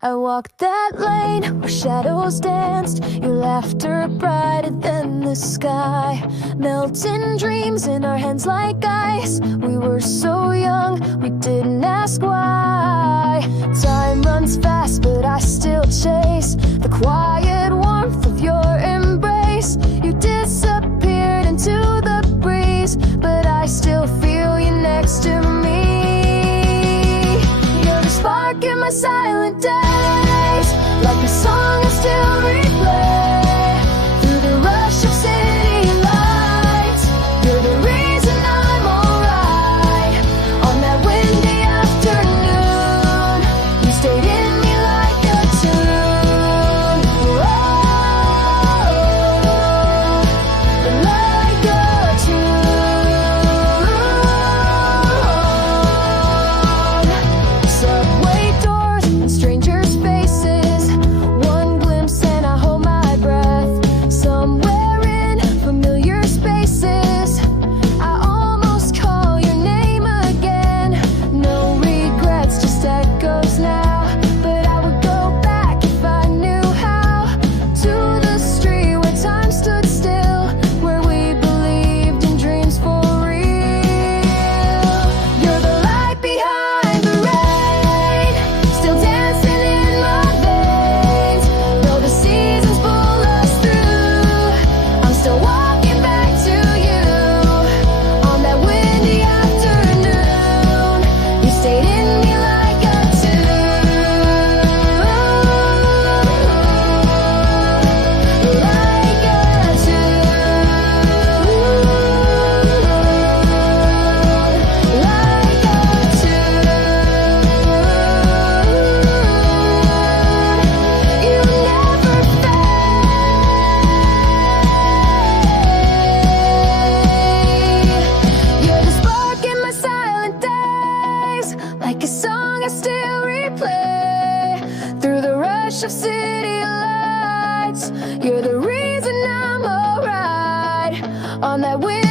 I walked that lane where shadows danced, your laughter brighter than the sky. Melting dreams in our hands like ice. We were so young, we didn't ask why. Time runs fast, but I still chase the quiet warmth of your embrace. You disappeared into the breeze, but I still feel you next to me. You're the spark in my silent days, like a song I still replay through the rush of city lights. You're the reason I'm alright on that windy afternoon. You stayed in me like a tune, like a tune. Subway doors and strangers' faces, one glimpse and I hold my breath. Somewhere in familiar spaces, I almost call your name again. No regrets, just echoes now, but I would go back if I knew how. To the street where time stood still, where we believed in dreams for real. You're the light behind the rain, still dancing in my veins. Though the seasons pull us through, I'm still walking back to you on that windy afternoon. You stayed in me like a tune, like a tune, like a tune. You never fade. You're the spark in my silent days, like a song I still replay through the rush of city lights. You're the reason I'm alright on that wind.